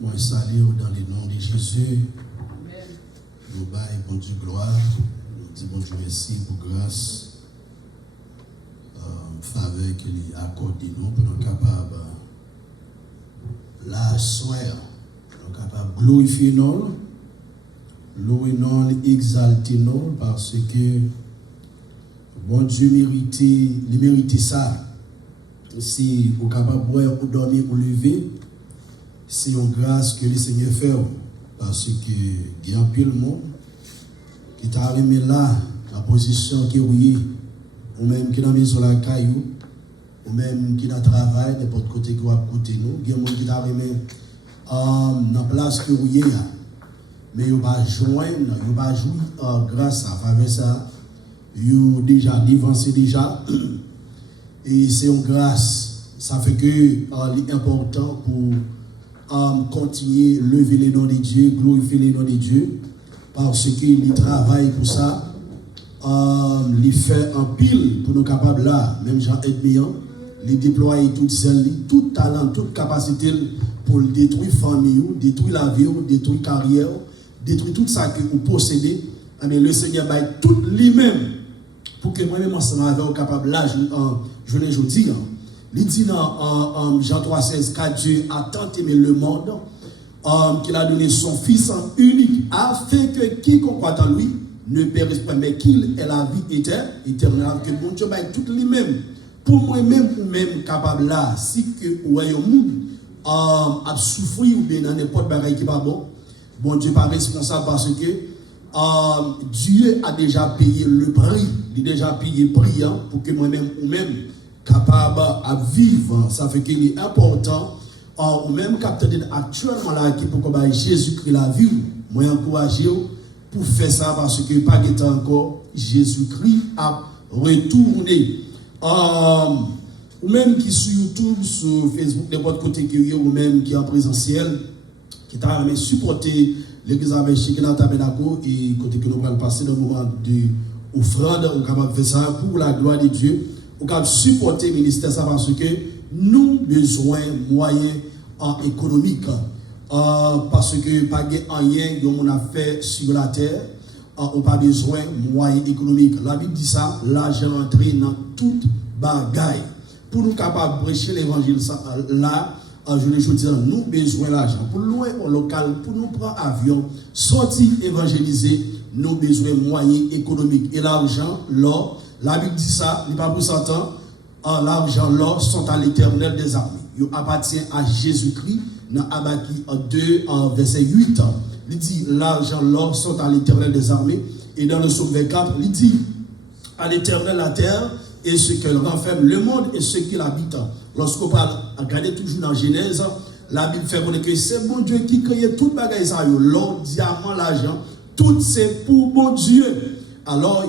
Moi, salue dans le nom de Jésus. Nous baillons, bon Dieu, gloire. Nous disons, bon Dieu, merci pour grâce, faveur qu'il a accordé nous pour nous capables la soeur, pour nous capables de glorifier nous, louer nous, exalter nous, parce que bon Dieu mérite ça. Si vous êtes capable de boire, ou dormir, ou lever, c'est une grâce que le Seigneur fait. Parce que il y a un pile monde qui t'a arrivé là, la position qui est rouillée, ou même qui est dans la maison la caillou, ou même qui est dans le travail, n'importe côté qui est à côté nous. Il y a un monde qui t'a arrivé dans la place qui est rouillée. Mais il va joindre, il va jouir grâce à faveur ça. Il déjà dévancé déjà. Et c'est une grâce. Ça fait que c'est important pour continuer à lever les noms de Dieu, glorifier les noms de Dieu, parce qu'il travaille pour ça. Il fait un pile pour nous capables là, même Jean Edmian, il déploie tout talent, toute capacité pour détruire la famille, détruire la vie, détruire la carrière, détruire tout ça que vous possédez. Mais le Seigneur va tout lui-même pour que moi-même ensemble avec vous capable là, je ne dis pas. Il dit dans Jean 3,16 car Dieu a tant aimé le monde qu'il a donné son Fils unique afin que quiconque croit en lui ne périsse pas, mais qu'il ait la vie éternelle. Que bon Dieu va tout lui-même. Pour moi-même, ou même capable là, si que le royaume a souffert ou bien dans n'importe quoi qui n'est pas bon, bon Dieu n'est pas responsable parce que Dieu a déjà payé le prix. Il a déjà payé le prix pour que moi-même ou même capable à vivre. Ça fait qu'il est important, ou même capable actuellement là, qui pour que Jésus-Christ la vie. Moi, encouragé pour faire ça parce que pas de temps encore, Jésus-Christ a retourné. Ou même qui sur YouTube, sur Facebook, n'importe côté qui est, ou même qui est en présentiel, qui t'a supporté l'église avec Shekinah Tabernacle et côté que nous allons passer dans le moment de offrande, on est capable de faire ça pour la gloire de Dieu. On peut supporter le ministère ça parce que nous avons besoin de moyens économiques. Parce que pas de rien qu'on a fait sur la terre, on n'a pas besoin de moyens économiques. La Bible dit ça, l'argent entre dans toute bagaille. Pour nous capables de prêcher l'évangile là, je le dis, nous avons besoin d'argent. Pour louer au local, pour nous prendre avion, sortir évangéliser, nous avons besoin de moyens économiques. Et l'argent, l'or, la Bible dit ça, il n'est pas pour s'entendre. L'argent, l'or sont à l'Éternel des armées. Il appartient à Jésus-Christ. Dans Habakkuk 2, verset 8, il dit l'argent, l'or sont à l'Éternel des armées. Et dans le psaume 24, il dit à l'Éternel la terre et ce qu'elle renferme, le monde et ce qu'il habite. Lorsqu'on parle, regardez toujours dans Genèse, la Bible fait connaître que c'est bon Dieu qui crée toute bagaille ça, l'or, diamant, l'argent, tout c'est pour bon Dieu. Alors,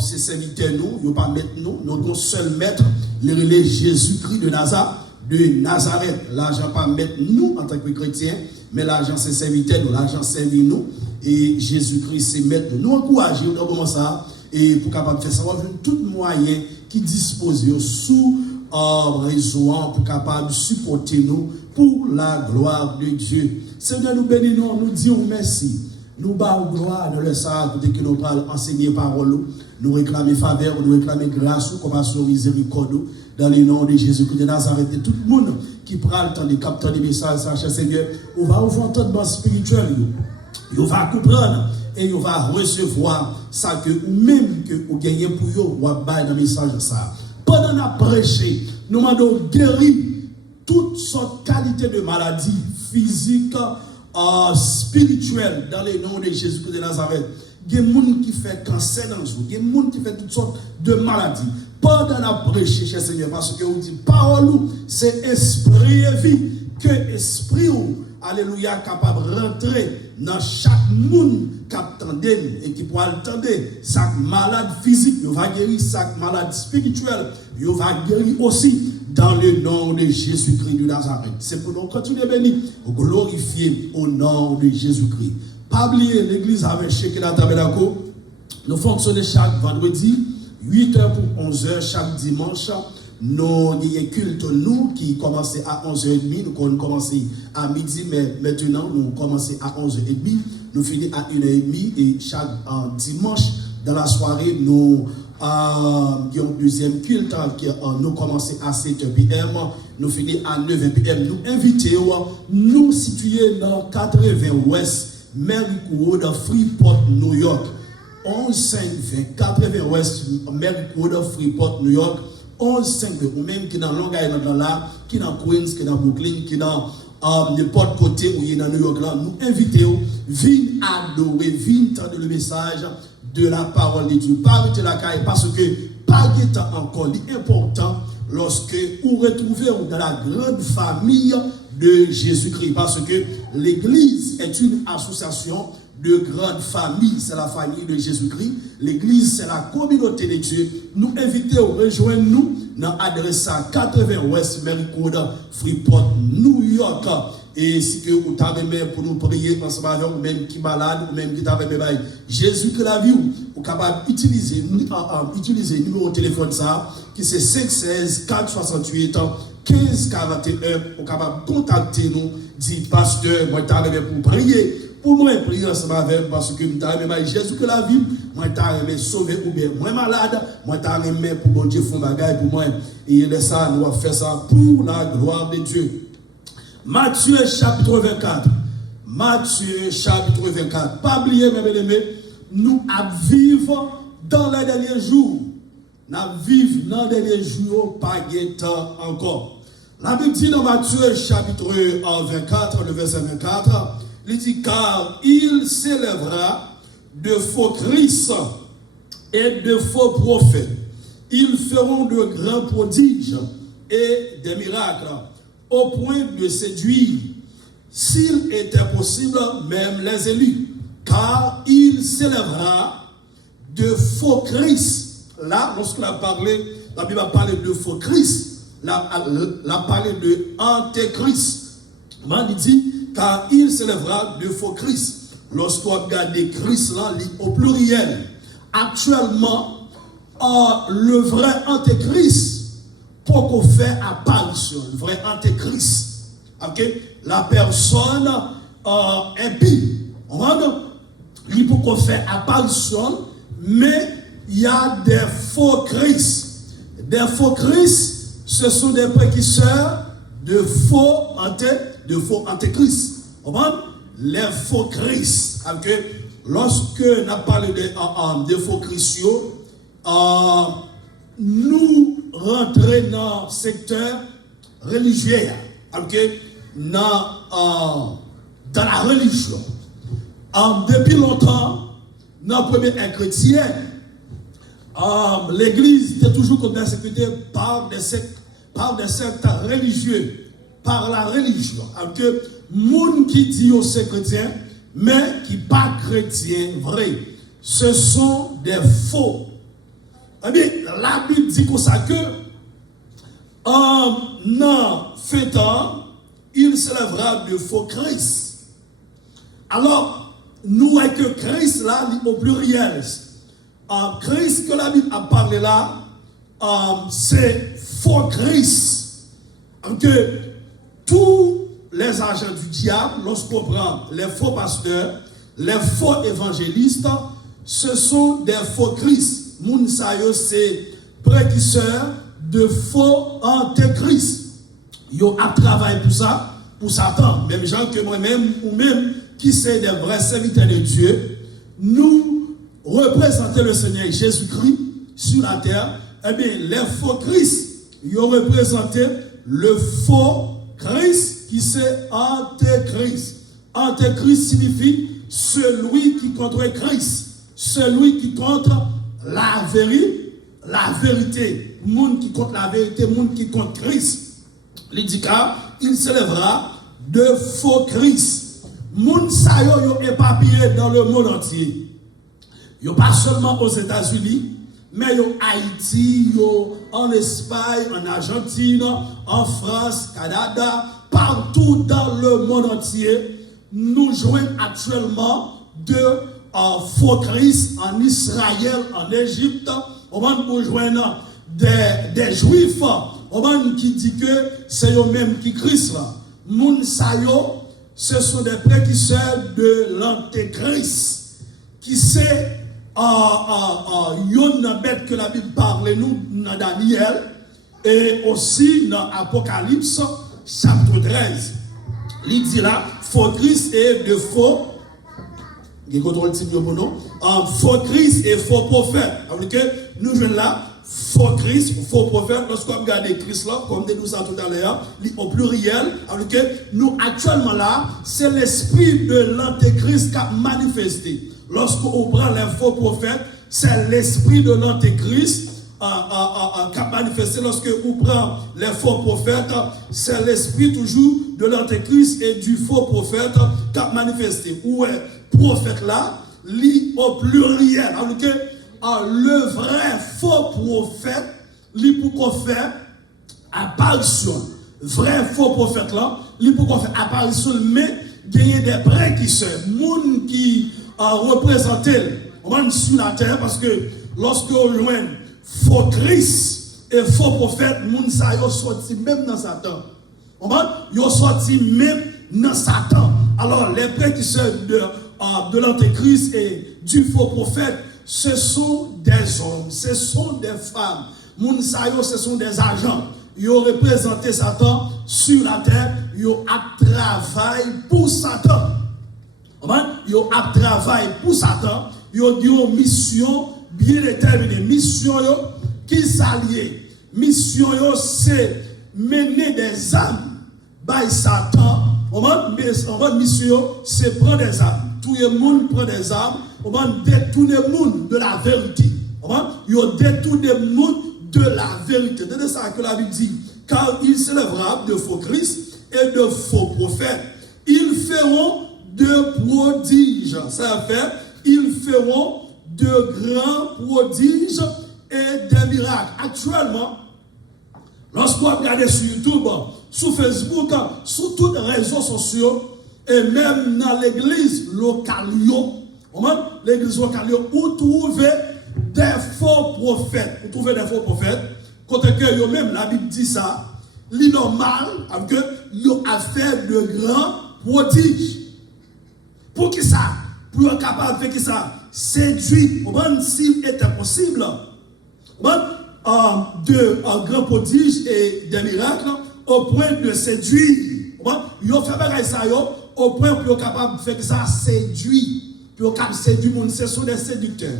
ces serviteurs, nous, pas mettre nous avons seul maître, le relais Jésus-Christ de Nazareth. L'argent pas mettre nous en tant que chrétiens, mais l'argent c'est serviteur, nous, l'argent servit nous, et Jésus-Christ c'est maître. Nous encourager, nous comment ça, et pour capable faire ça, on a tout moyen qui dispose sous réseau pour capable supporter nous pour la gloire de Dieu. Seigneur, nous bénissons, nous disons merci. Nous battons gloire dans le salle, dès que nous parlons enseigner parole, nous réclamons faveur, nous réclamons grâce, compassion, miséricorde, dans le nom de Jésus-Christ de Nazareth. Et tout le monde qui prend le temps de capter des messages, cher Seigneur, on va ouvrir un temps de base spirituel, on va comprendre et on va recevoir ça que ou même que vous gagnez pour vous, ou va dans le message ça. Pendant la prêcher, nous demandons guérir toutes sortes de qualités de maladies physiques, spirituel dans le nom de Jésus-Christ de Nazareth. Il y a des gens qui font cancer dans le jour, il y a des gens qui font toutes sortes de maladies. Pendant la prêche, cher Seigneur, parce que vous dites, parole, c'est esprit et vie, que esprit, alléluia, capable de rentrer dans chaque monde qui attend et qui pourra attendre. Chaque malade physique, il va guérir, chaque malade spirituel, il va guérir aussi. Dans le nom de Jésus-Christ de Nazareth. C'est pour nous continuer béni, glorifier au nom de Jésus-Christ. Pas oublier l'église avec Shekinah Tabernacle. Nous fonctionnons chaque vendredi, 8h pour 11h, chaque dimanche, nous avons culte nous qui commençait à 11h30, nous avons commencé à midi, mais maintenant nous commençons à 11h30, nous finissons à 1h30 et chaque dimanche dans la soirée nous avons un deuxième culte qui nous commençons à 7h PM, nous finissons à 9h PM. Nous invitons, nous situés dans 80 Ouest, Merrick Road, Freeport, New York. 11-5-20, 80 Ouest, Merrick Road, Freeport, New York. 11-5-20, ou même qui est dans Long Island, là, qui est dans Queens, qui est dans Brooklyn, qui est dans n'importe côté où il est dans New York, là, nous invitons, viens adorer, viens entendre le message de la parole de Dieu. Pas arrêter la caille, parce que pas de temps encore, l'important, lorsque vous retrouvez dans la grande famille de Jésus-Christ, parce que l'Église est une association de grande famille, c'est la famille de Jésus-Christ. L'Église, c'est la communauté de Dieu. Nous invitons, rejoignez-nous dans l'adresse 80 West Merrick Road, Freeport, New York. Et si que vous avez pour nous prier ensemble avec vous, même qui est malade, ou même qui est Jésus que la vie, vous êtes capable d'utiliser le numéro de téléphone ça, qui c'est 516 468 1541. Vous êtes capable de contacter nous, dit pasteur, moi je pour prier. Pour moi, prier ensemble avec parce que je Jésus que la vie, moi je sauver ou bien moi malade, moi je pour bon Dieu faire bagaille pour moi. Et il est ça, nous allons faire ça pour la gloire de Dieu. Matthieu chapitre 24. Matthieu chapitre 24. Pas oublier, mes bien-aimés, nous vivons dans les derniers jours. Nous vivons dans les derniers jours, pas de temps encore. La Bible dit dans Matthieu chapitre 24, le verset 24, il dit, car il s'élèvera de faux Christ et de faux prophètes. Ils feront de grands prodiges et des miracles au point de séduire, s'il était possible, même les élus. Car il s'élèvera de faux Christ. Là, lorsqu'on a parlé, la Bible a parlé de faux Christ, la parlé de antéchrist. Il dit, car il s'élèvera de faux Christ. Lorsqu'on regarde Christ là, au pluriel, actuellement, le vrai antéchrist, pour qu'on fait apparition, le vrai antéchrist, okay? La personne impie, il faut qu'on fait apparition, mais il y a des faux Christ. Des faux Christ, ce sont des précurseurs de faux antéchrist. Les faux Christ. Okay? Lorsque nous parlons de faux Christ, nous rentrons dans le secteur religieux. Okay? Dans la religion. Depuis longtemps, dans le premier chrétien, l'église était toujours persécutée par des sectes religieux. Par la religion. Que monde qui dit aux chrétiens, mais qui pas chrétien vrai, ce sont des faux. Eh bien, la Bible dit comme ça que en fêtant, il s'élèvera de faux Christ. Alors, nous voyons que Christ là, au pluriel, Christ que la Bible a parlé là, c'est faux Christ. Que tous les agents du diable, lorsqu'on prend les faux pasteurs, les faux évangélistes, ce sont des faux Christ. Mounsayo, c'est précurseurs de faux antéchrist. Ils ont travaillé pour ça, pour Satan. Même gens que moi-même, ou même qui sont des vrais serviteurs de Dieu, nous représentons le Seigneur Jésus-Christ sur la terre. Eh bien, les faux Christ, ils ont représenté le faux Christ qui c'est antéchrist. Antéchrist signifie celui qui contre Christ, celui qui contre la vérité, monde qui contre la vérité, monde qui contre Christ. Il dit qu'il s'élèvera de faux Christ. Monde sa yo éparpillé dans le monde entier. Yo pas seulement aux États-Unis, mais yo Haïti, yo en Espagne, en Argentine, en France, Canada, partout dans le monde entier. Nous jouons actuellement de faux Christ en Israël, en Égypte. On va nous joindre des Juifs, qui dit que c'est eux-mêmes qui Christ là. Moun sa yo, ce sont des précurseurs de l'Antéchrist, qui c'est yon bête que la Bible parle nous dans Daniel et aussi dans Apocalypse chapitre 13. Il dit là, faux Christ et de faux, faux Christ et faux prophète. Nous jouons là, faux Christ, faux prophète, lorsqu'on regarde Christ là, comme nous ça tout à l'heure, au pluriel, nous actuellement là, c'est l'esprit de l'Antéchrist qui a manifesté. Lorsqu'on prend les faux prophètes, c'est l'esprit de l'Antéchrist qui a manifesté. Lorsque on prend les faux prophètes, c'est l'esprit toujours de l'Antéchrist et du faux prophète qui a manifesté. Où est prophète là, lit au pluriel. Le vrai faux prophète, lui pour qu'on fait apparition. Vrai faux prophète là, lui pour qu'on fait apparition, mais gagner des précurseurs, moun qui représenté sur la terre, parce que lorsque on joint faux Christ et faux prophète, moun sa yo sorti même dans Satan. Yo sorti même dans Satan. Alors les précurseurs de l'Antéchrist et du faux prophète, ce sont des hommes, ce sont des femmes. Moun sa yo, ce sont des agents. Yo représenté Satan sur la terre, yo a travaillé pour Satan. Yo a travaillé pour Satan, yo une mission bien déterminée. Mission yo qui s'allie. Mission yo c'est mener des âmes by Satan. Mission c'est prendre des âmes. Tout le monde prend des âmes. Détourner le monde de la vérité. Yo détourner le monde de la vérité. C'est ça que la Bible dit. Car il s'élèvera de faux Christ et de faux prophètes. Ils feront de prodiges. Ça fait, ils feront de grands prodiges et des miracles. Actuellement, lorsqu'on regarde sur YouTube, sur Facebook, sur toutes les réseaux sociaux, et même dans l'église locale, l'église locale, où trouver des faux prophètes. Vous trouvez des faux prophètes. Quand même la Bible dit ça, l'inormal, que yo a fait de grands prodiges. Pour qui ça? Pour être capable de faire ça? Séduire, s'il était possible, de grands prodiges et des miracles, au point de séduire. Yo fait bagaille ça au point pour être capable de faire ça, séduire. Pour capable de séduire monde, ce sont des séducteurs.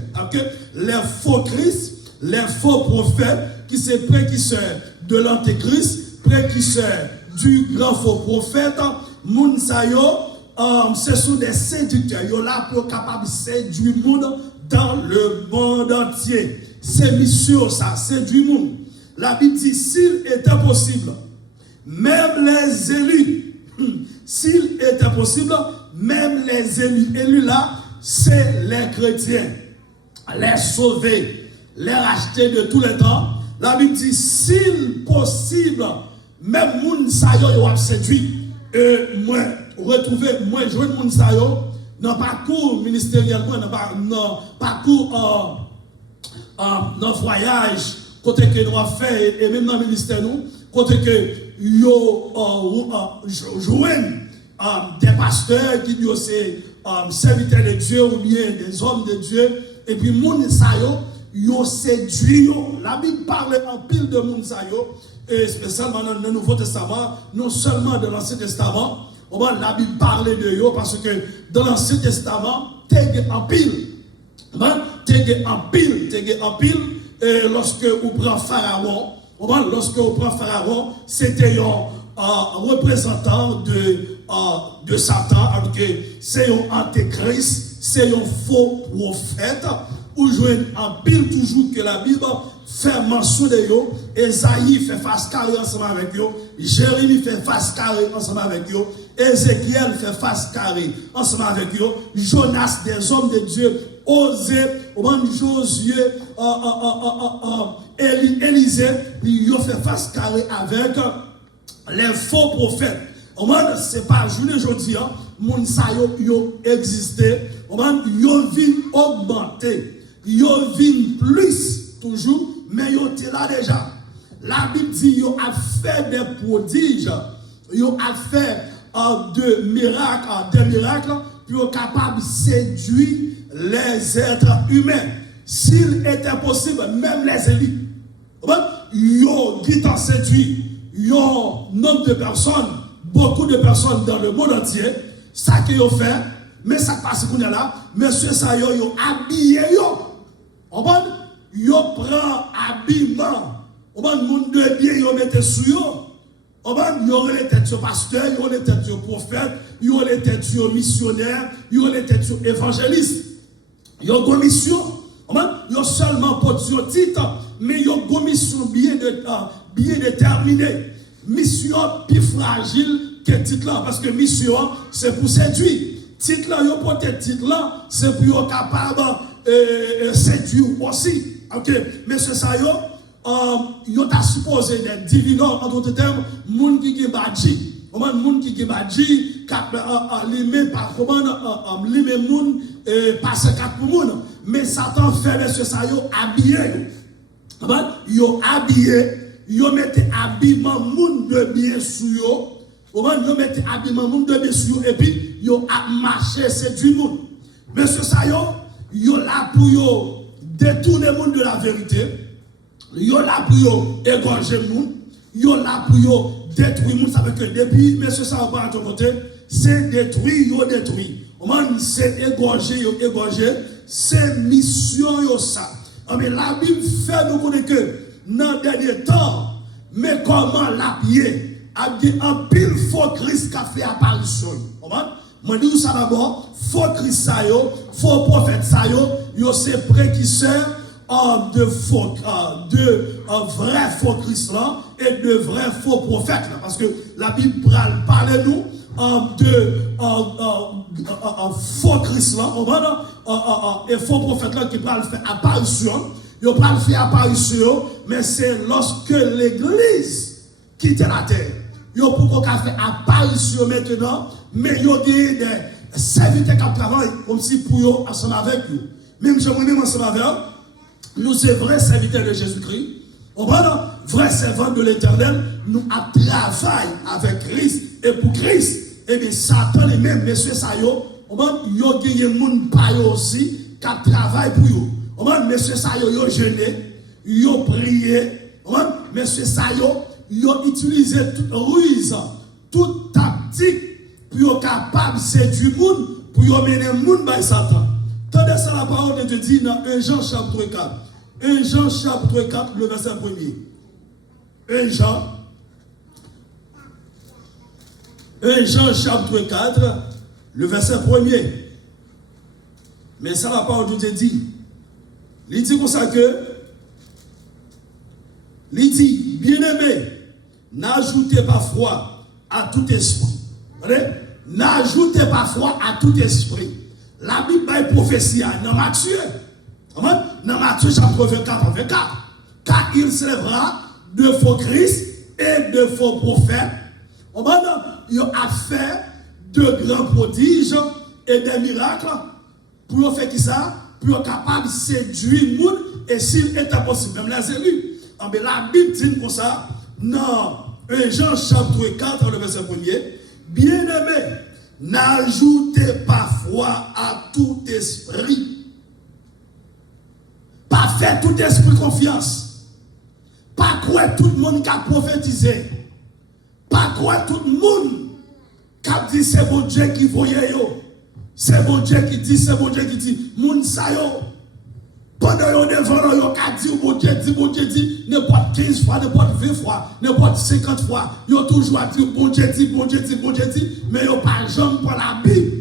Les faux Christ, les faux prophètes, qui sont précurseurs de l'Antéchrist, précurseurs du grand faux prophète, moun sa yo, ce sont des séducteurs. Ils sont là pour capable de séduire le monde dans le monde entier. C'est mission ça, séduire le monde. La Bible dit, s'il était possible, même les élus, s'il était possible, même les élus là, c'est les chrétiens, les sauver, les racheter de tous les temps. La Bible dit, s'il possible, même moun sa yo a séduit. Moi, retrouver, moi, je veux moun sa yo, dans le parcours ministériel, dans le parcours, dans le voyage, côté que nous avons fait, et même dans le ministère, nous, côté que yo joignent des pasteurs qui disent c'est serviteurs de Dieu ou bien des hommes de Dieu, et puis moun sa yo séduit. La Bible parle en pile de moun sa yo, et spécialement dans le Nouveau Testament, non seulement dans l'Ancien Testament. La Bible parle de yo parce que dans l'Ancien Testament, t'es en pile. T'es en pile. Et lorsque vous prenez Pharaon, c'était un représentant de Satan, c'est un antéchrist, c'est un faux prophète. Vous jouez en pile toujours que la Bible fait mention de yo. Esaïe fait face carré ensemble avec yo. Jérémie fait face carré ensemble avec yo. Ézéchiel fait face carré ensemble avec yo. Jonas, des hommes de Dieu, Osée, Josué, Élisée, ils ont fait face carré avec les faux prophètes. C'est pas journée aujourd'hui, moun sa yo existé, yo vin augmenter, yo vin plus toujours, mais ils étaient là déjà. La Bible dit qu'ils ont fait des prodiges, ils ont fait des miracles, puis ils sont capables de séduire les êtres humains. S'il était possible, même les élus, ils ont séduit, ils ont nombre de personnes, beaucoup de personnes dans le monde entier. Ça qu'ils ont fait, mais ça passe qu'on est là, monsieur ça ils ont habillé ils prend habillement, monde de bien ils mettent sur ils ont les têtes sur pasteur, ils ont les têtes sur prophète, ils ont les têtes sur missionnaire, ils ont les têtes sur évangéliste. Ils ont une mission, ils ont seulement pas de titre, mais ils ont une mission bien déterminée. Mission plus fragile que titre là, parce que mission c'est pour séduire. Titre là, ils ont peut-être titre là, c'est pour être capable de séduire aussi. Ok, mais c'est ça, ils ont supposé d'être divins, en d'autres termes, moun qui est badji. Moun qui est badji, l'imé par comment, l'imé moun, passe quatre pour moun. Mais Satan fait, monsieur ça, ils ont habillé. Ils ont habillé, ils ont mis habillement moun de bien sur eux. Ils ont mis habillement moun de bien sur eux, et puis ils ont marché, c'est du monde. Monsieur ça, ils ont là pour détourner le monde de la vérité. Ils ont là pour égorger le monde. Ils ont là pour détruire le monde. Ça veut dire que depuis, monsieur ça, on va à ton côté, c'est détruire, ils ont détruit. C'est égorger, c'est mission, ça. Mais la Bible fait nous connaître que dans le dernier temps, mais comment l'habiller? Un pile faux Christ qui a fait apparition. Je dis ça d'abord, faux Christ, faux prophète, c'est précurseur de vrais faux Christ là et de vrais faux prophètes là. Parce que la Bible parle nous de faux Christ là, et faux prophète là qui parle faire apparition. Ils parlent faire apparition, mais c'est lorsque l'église quitte la terre. Ils ont pour faire apparition maintenant, mais ils ont des serviteurs qui travaillent comme si pour eux ensemble avec nous. Même moi-même ensemble avec eux, nous sommes vrais serviteurs de Jésus-Christ. On va vrais servants de l'Éternel, nous travaillons avec Christ et pour Christ. Et bien Satan et même messieurs ça on va y a gagné monde pa yo aussi qui travaille pour eux. On va messieurs ça yo jeûné, yo prié, on va messieurs ça yo utilisé toute ruse, toute tactique pour être capable de séduire le monde, pour mener le monde par Satan. Tendez ça la parole de Dieu dit dans 1 Jean chapitre 4. 1 Jean chapitre 4, le verset 1er. 1 Jean chapitre 4, le verset 1er. Mais ça la parole de Dieu dit. Il dit comme ça que, il dit, bien-aimé, n'ajoutez pas foi à tout esprit. N'ajoutez pas foi à tout esprit. La Bible est prophétie dans Matthieu. Dans Matthieu chapitre 24, 24. Car il s'élèvera de faux Christ et de faux prophètes. Il a fait de grands prodiges et des miracles pour faire qui ça? Pour être capable de séduire le monde et s'il était possible, même les élus. Mais la Bible dit comme ça, dans 1 Jean chapitre 4, le verset 1er, bien-aimé, n'ajoutez pas foi à tout esprit. Pas faire tout esprit confiance. Pas croire tout le monde qui a prophétisé. Pas croire tout le monde qui a dit c'est bon Dieu qui voyait yo. C'est bon Dieu qui dit, c'est bon Dieu qui dit. Moun sa yo. Pendant yo devant yo ka dit bon Dieu dit, n'importe 15 fois, n'importe 20 fois, n'importe 50 fois, yo toujours dit bon Dieu dit, bon Dieu dit, bon Dieu dit, mais yo pas jamais pour la Bible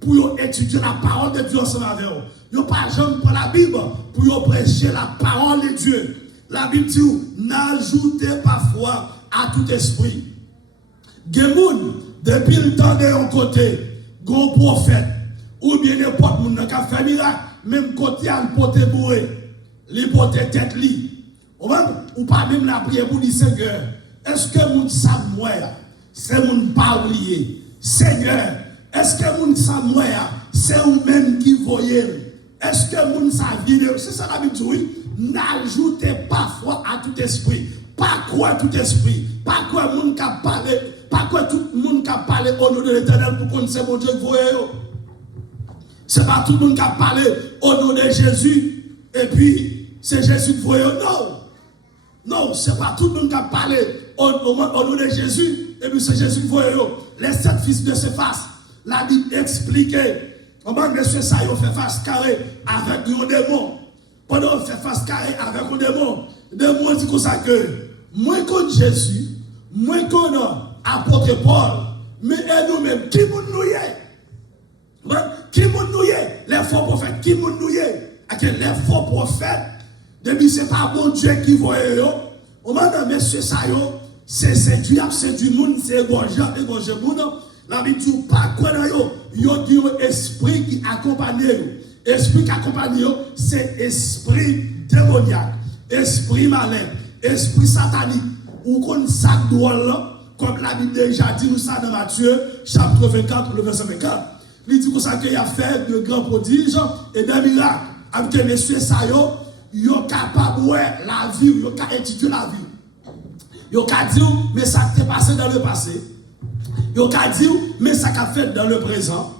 pour yo étudier la parole de Dieu ensemble avec eux. Yo pas jamais pour la Bible pour yo prêcher la parole de Dieu. La Bible dit n'ajoutez pas foi à tout esprit. Gemoun depuis le temps de un côté, gros prophète ou bien n'importe monde qui a fait miracle, même côté à porter bourré, les porter tête li. Ou pas même la prière pour dire Seigneur, est-ce que moun sa moi c'est moun pas oublié. Seigneur, est-ce que moun sa moi c'est ou même qui voyait. Est-ce que moun sa vient, c'est ça la Bible dit, n'ajoutez pas foi à tout esprit. Pas quoi tout esprit. Pas quoi monde qui a parlé. Pas quoi tout le monde qui a parlé au nom de l'Éternel pour qu'on sait mon Dieu que vous voyez. C'est pas tout le monde qui a parlé au nom de Jésus. Et puis, c'est Jésus que vous voyez. Non. Non, c'est pas tout le monde qui a parlé au nom de Jésus. Et puis, c'est Jésus que vous voyez. Les 7 fils de Céphas. La Bible expliquait comment monsieur ça a fait face carré avec un démon. Pendant qu'on fait face carré avec un démon, le démon dit comme ça que moi qu'on Jésus, moi qu'on apôtre Paul, mais nous-mêmes, qui nous y est? Qui nous y est? Les faux prophètes, qui nous y est? Les faux prophètes, depuis c'est pas bon Dieu qui voit eux. Au moment où monsieur ça c'est du monde, c'est égorgé monde. La Bible dit pas quoi dans yo, yo dit un esprit qui accompagne yo. Esprit qui accompagne yo, c'est esprit démoniaque, esprit malin, esprit satanique. Ou qu'on sac drôle comme la Bible déjà dit nous ça dans Matthieu chapitre 24 le verset 24. Il dit comme ça qu'il a fait de grands prodiges et des miracles. Avec les messieurs ça yo capable ouais la vie, yo capable étudier la vie. Yo capable dire mais ça qui est passé dans le passé. Yo capable dire mais ça qu'a fait dans le présent.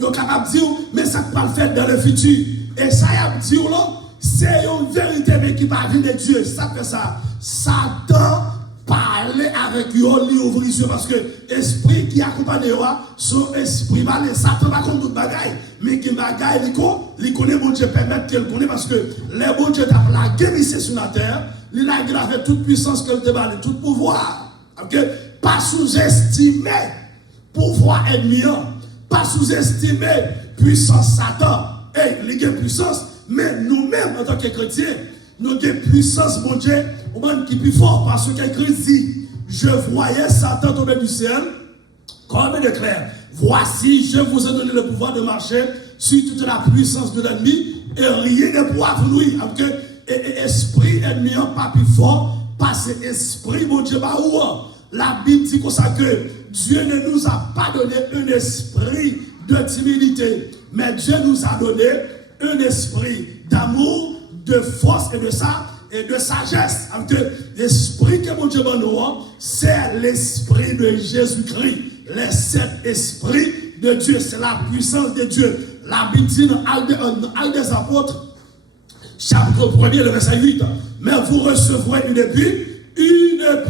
Yo capable dire mais ça va le faire dans le futur. Et ça y a dire là, c'est une vérité mais qui va venir de Dieu. Ça fait ça. Satan parler avec yo, lui ouvrir les yeux parce que esprit qui accompagne yo, son esprit malin. Satan va contre toute bagaille, mais qui bagaille il connaît bon Dieu permettre qu'elle connaît parce que les bon Dieu t'a la guérissé sur la terre, il a gravé toute puissance qu'elle te donne, tout pouvoir. OK? Pas sous-estimer pouvoir ennemi, pas sous-estimer puissance Satan. Il y a puissance, mais nous-mêmes en tant que chrétiens, nous avons puissance, mon Dieu, qui est plus fort parce que Christ dit, je voyais Satan tomber du ciel, comme il déclare, voici, je vous ai donné le pouvoir de marcher sur toute la puissance de l'ennemi, et rien ne pourra vous nuire. Et esprit ennemi pas plus fort, parce que esprit, mon Dieu, la Bible dit comme ça que Dieu ne nous a pas donné un esprit de timidité, mais Dieu nous a donné un esprit d'amour, de force et de sagesse. L'esprit que mon Dieu donne, c'est l'esprit de Jésus-Christ. Les 7 esprits de Dieu, c'est la puissance de Dieu. La Bible dit dans Actes des Apôtres, chapitre 1er, le verset 8, mais vous recevrez une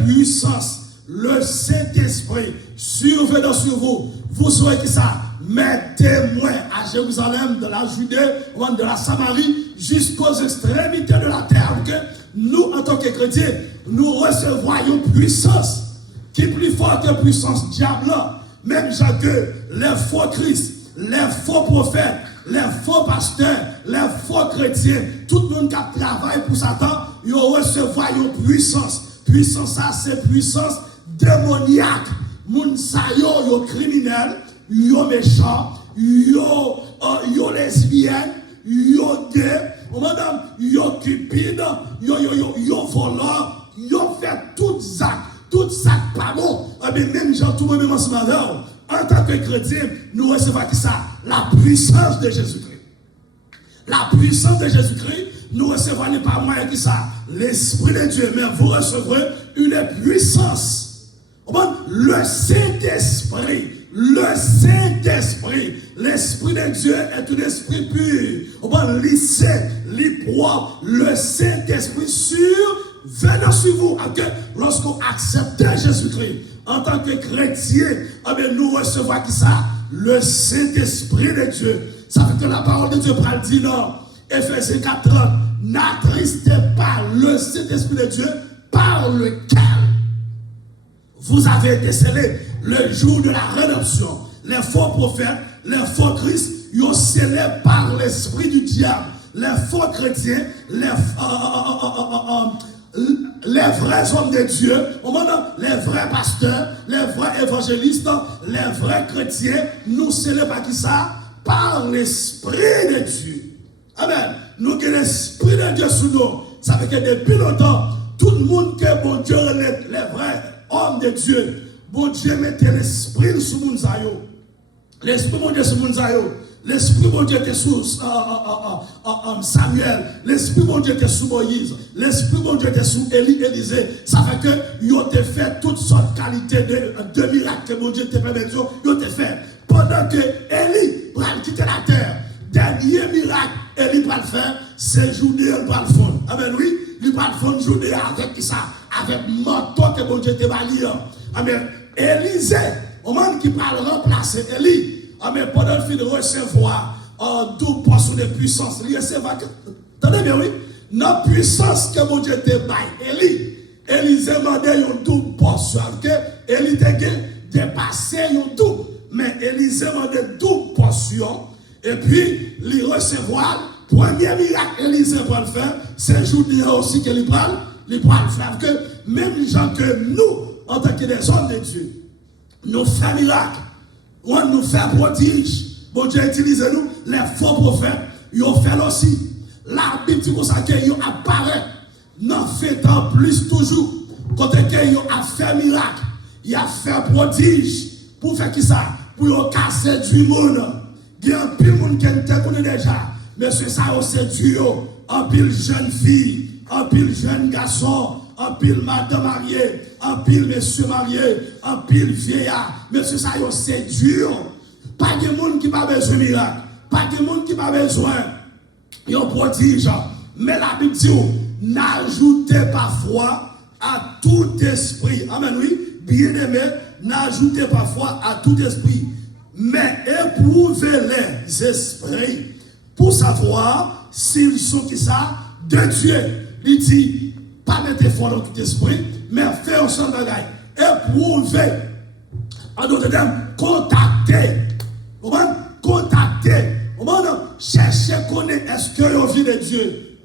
puissance. Le Saint-Esprit survenant sur vous, vous serez qui ça? Mes témoins à Jérusalem, de la Judée, de la Samarie, jusqu'aux extrémités de la terre. Nous, en tant que chrétiens, nous recevrons une puissance qui est plus forte que puissance diable. Même que les faux Christ, les faux prophètes, les faux pasteurs, les faux chrétiens, tout le monde qui travaille pour Satan, ils recevront une puissance. Puissance, ça, c'est puissance démoniaque. Moun sa yo criminel, yo méchant, yo lesbienne, yo gay, madame, yo cupide, yo volant, yo fait tout ça pas bon. Mais même gens tout le monde ensemble avec en tant que chrétien, nous recevons qui ça? La puissance de Jésus-Christ. La puissance de Jésus-Christ, nous recevons pas moyen qui ça? L'Esprit de Dieu, mais vous recevrez une puissance. Le Saint-Esprit, l'Esprit de Dieu est un esprit pur. Lycée, propre, le Saint-Esprit venant sur vous. Lorsqu'on accepte Jésus-Christ en tant que chrétien, nous recevons qui ça? Le Saint-Esprit de Dieu. Ça fait que la parole de Dieu parle dit non. Ephésiens 4:30, n'attristez pas le Saint-Esprit de Dieu par lequel vous avez été scellés le jour de la rédemption. Les faux prophètes, les faux Christ, ils ont scellé par l'esprit du diable. Les faux chrétiens, les vrais hommes de Dieu, les vrais pasteurs, les vrais évangélistes, les vrais chrétiens, nous scellés par qui ça? Par l'esprit de Dieu. Amen. Nous avons l'esprit de Dieu sous nous. Ça fait que depuis longtemps, tout le monde que bon Dieu relève, les vrais hommes de Dieu, bon Dieu mettait l'esprit sous Mounzayo. L'esprit mon Dieu sous Mounzayo. L'Esprit de Dieu était sous Samuel. L'Esprit de Dieu était sous Moïse. L'Esprit de Dieu était sous Élisée. Ça fait que ils ont fait toutes sortes de qualités de miracles que mon Dieu te permet. Ils ont fait. Pendant que Élie va quitter la terre, dernier miracle, Élie va le faire, c'est journée, il va le faire. Amen, oui. Il va le faire une journée avec ça, avec le manteau que mon Dieu te va lire. Amen. Élisée, au moment qui va le remplacer, Élie. Amen. Pendant le fin de recevoir en double portion de puissance, il recevra. Attendez bien, oui. Dans la puissance que mon Dieu te baille, Élisée m'a dit une double portion. Élie te dépassé une double. Mais Élisée m'a dit double portion. Et puis, il recevra. Premier miracle, Élisée va le faire. C'est journée aussi que il parle. Il parle que même gens que nous, en tant que des hommes de Dieu, nous faisons miracle. On nous fait prodige. Bon Dieu utilise nous, les faux prophètes, ils ont fait aussi. La Bible dit comme ça qu'ils apparaissent. N'en fait en plus toujours. Quand ils ont fait miracle, ils ont fait prodige. Pour faire qui ça? Pour casser du monde. Il y a un pile monde qui te connaît déjà. Mais c'est ça, c'est du en pile jeune fille, en pile jeune garçon. En pile madame mariée, en pile monsieur marié, en pile vieillard. Monsieur ça c'est dur. Pas de monde qui n'a pas besoin de miracle. Pas de monde qui n'a pas besoin. Il y a un prodige. Mais la Bible dit, n'ajoutez pas foi à tout esprit. Amen, oui. Bien aimé, n'ajoutez pas foi à tout esprit. Mais éprouvez les esprits pour savoir s'ils sont qui ça de Dieu. Il dit, pas mettre foi dans tout esprit, mais faire son bagage. Éprouver. En d'autres termes, contacter. Contacter. Chercher connaître est-ce que vous vivez de Dieu.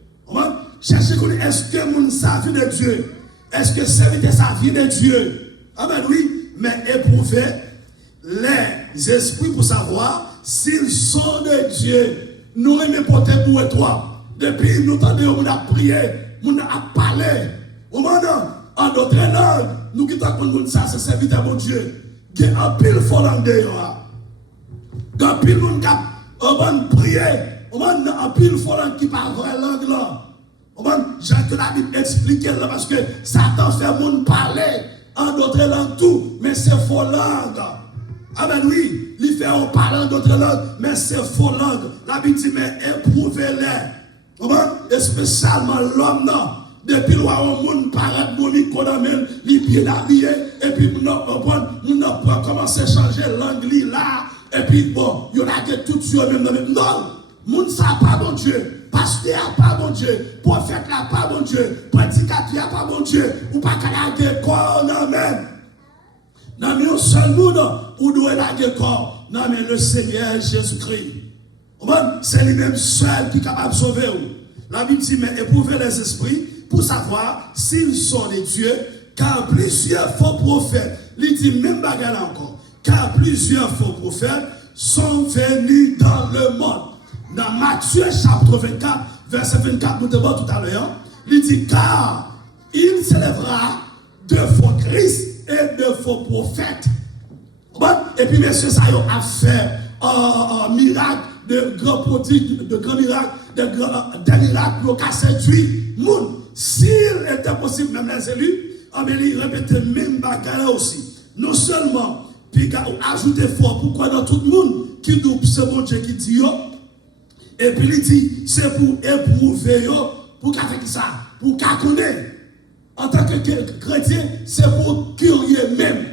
Chercher connaître est-ce que mon sa vie de Dieu. Est-ce que servir sa vie de Dieu. Amen, oui. Mais éprouver les esprits pour savoir s'ils sont de Dieu. Nous aimons porter pour toi. Depuis nous t'entendons, on a prié. Nous avons parlé. En d'autres langues, nous qui t'appelons ça, c'est serviteur de mon Dieu. Il y a un pile fort en dehors. Il y a un pile monde qui a prié. Il y a un pile fort qui parle vraie langue là. J'ai que la Bible explique là parce que Satan fait le monde parler en d'autres langues tout, mais c'est faux langue. Amen, oui, il fait en parlant d'autres langues, mais c'est faux langue. La Bible dit, mais éprouvez-les. Et spécialement l'homme, non. Depuis le monde paraît, mon condamné, il bien habillé, et puis nous pas commencer à changer langue là, et puis bon, il y en a que tout sur même. Non, monde ça pas bon Dieu, pasteur pas bon Dieu, prophète là pas bon Dieu, prédicateur pas bon Dieu, ou pas qu'à corps, non même. Non mais un seul monde, où doit la corps, non mais le Seigneur Jésus-Christ. C'est lui-même seul qui est capable de sauver. La Bible dit, mais éprouvez les esprits pour savoir s'ils sont des dieux, car plusieurs faux prophètes, il dit même bagarre là encore, car plusieurs faux prophètes sont venus dans le monde. Dans Matthieu chapitre 24, verset 24, nous devons tout à l'heure, il dit, car il s'élèvera de faux Christ et de faux prophètes. Et puis, messieurs, ça a fait un miracle, de grands prodiges, de grands miracles, des miracles pour casser du monde. S'il était possible, même les élus, il répétait même bagarre aussi. Non seulement, puis ajouter fort, pourquoi dans tout le monde qui double ce bon Dieu qui dit, et puis il dit, c'est pour éprouver, pour qu'à faire ça, pour qu'à connaître. En tant que chrétien, c'est pour curieux même.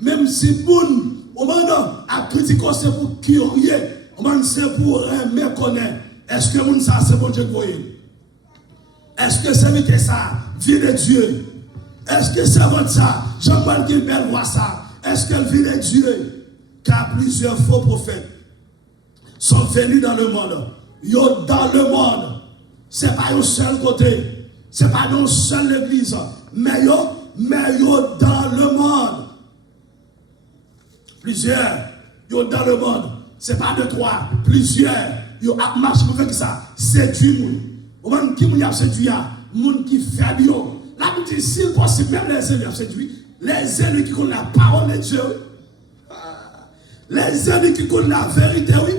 Même si bon, au moment à critiquer, c'est pour curieux. C'est pour me connaître. Est-ce que mon ça c'est bon Dieu voyez? Est-ce que c'est ça, vie de Dieu? Est-ce que c'est votre ça? Jean-Paul Gilbert voit ça. Est-ce qu'elle vit de Dieu? Car plusieurs faux prophètes sont venus dans le monde. Yo dans le monde. C'est pas un seul côté. C'est pas une seule église. Mais yo dans le monde. Plusieurs. Yo dans le monde. C'est pas de trois, plusieurs. Yo a marché pour faire ça. C'est du monde. Au moment qui moun a séduit, monde qui fait bien. La Bible dit, s'il possible, même les élus a séduit. Les élus qui connaissent la parole de Dieu. Les élus qui connaissent la vérité, oui.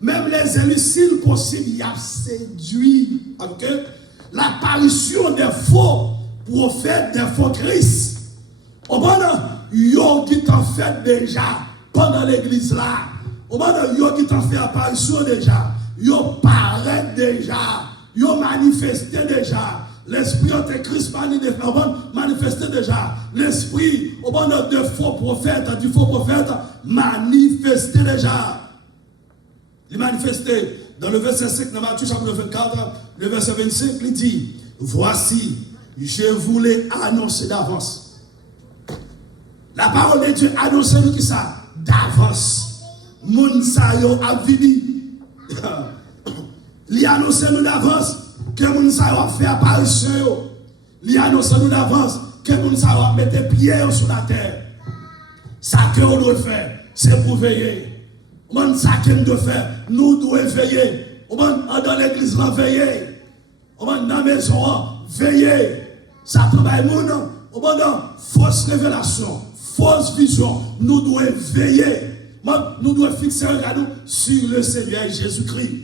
Même les élus, s'il possible, y a séduit. Okay? L'apparition des faux prophètes, des faux Christ. Au moment yo qui t'en fait déjà pendant l'église là. Au moment yo qui t'en fait apparition déjà. Yo paraît déjà. Yo manifesté déjà. L'esprit de Christ manifesté déjà. L'esprit, au moment de faux prophètes, du faux prophète, manifesté déjà. Il manifesté dans le verset 5 de Matthieu chapitre 24, le verset 25, il dit, voici, je vous l'ai annoncé d'avance. La parole de Dieu annonce nous qui ça? D'avance. Moun sa yo a vini. Il annonce nous d'avance que moun sa yo a fait apparition. Il annonce nous d'avance que moun sa yo a mettre pied sur la terre. Ça que on doit faire, c'est pour veiller. On ça que nous devons faire, nous devons veiller. On dans l'église là veiller. On dans la maison veiller. Ça travaille moun. On dans fausse révélation, fausse vision. Nous devons veiller. Nous devons fixer un regard sur le Seigneur Jésus-Christ.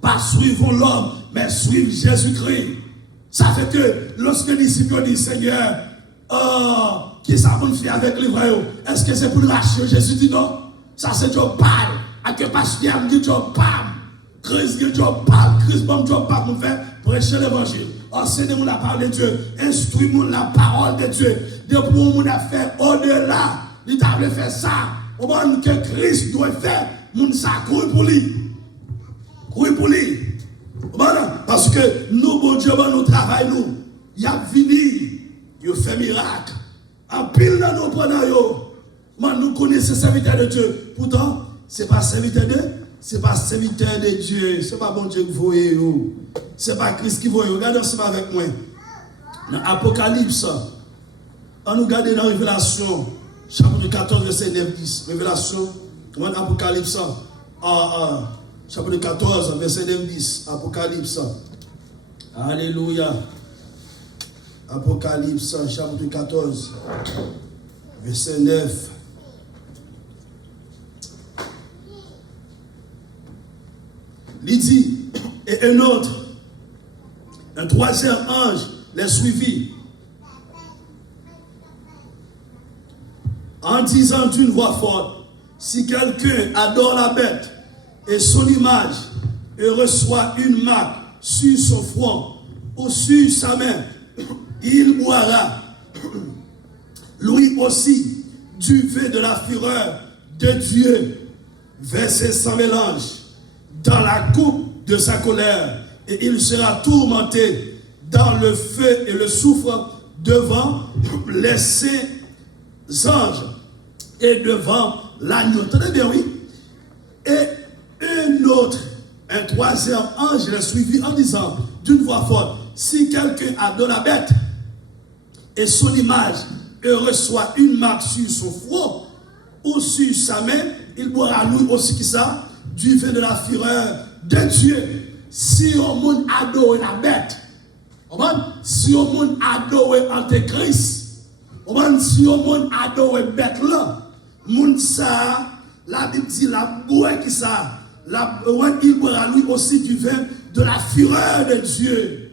Pas suivre l'homme, mais suivre Jésus-Christ. Ça fait que lorsque les disciples disent Seigneur, qui ça pour faire avec les vrais? Est-ce que c'est pour racheter? Jésus dit non. Ça c'est Dieu parle. À que pasteur me dit Dieu parle. Christ dit Dieu parle. Christ bon Dieu parle pour faire prêcher l'évangile. Enseignez-moi la parole de Dieu. Instruis-moi la parole de Dieu. Depuis mon a fait au-delà. Il t'a fait ça. Au moment que Christ doit faire, mon ça courir pour lui. Courir pour lui. Parce que nous, bon Dieu, nous travaillons. Il y a venu. Il fait miracle. En pile dans nos pendant yo. Nous connaissons ces serviteurs de Dieu. Pourtant, ce n'est pas serviteur de Dieu. Ce n'est pas serviteur de Dieu. Ce n'est pas bon Dieu qui voyez. Ce n'est pas Christ qui voyez. Regardez ensemble avec moi. Dans Apocalypse, on nous regarde dans Révélation, chapitre 14, verset 9-10. Révélation, comment Apocalypse, chapitre 14, verset 9-10. Apocalypse. Alléluia. Apocalypse, chapitre 14, verset 9. Il dit, et un autre, un troisième ange les suivit, en disant d'une voix forte, si quelqu'un adore la bête et son image et reçoit une marque sur son front ou sur sa main, il boira, lui aussi, du vin de la fureur de Dieu, versé sans mélange, dans la coupe de sa colère, et il sera tourmenté dans le feu et le soufre devant les saints anges et devant l'agneau. Tenez bien, oui. Et un troisième ange l'a suivi en disant d'une voix forte, si quelqu'un adore la bête et son image et reçoit une marque sur son front ou sur sa main, il boira lui aussi qui ça, du vin de la fureur de Dieu. Si on monde adore la bête, si on monde adore Antéchrist, si on monde adore bête là, monde ça, la Bible dit la boue qui ça, il boira lui aussi du vin de la fureur de Dieu.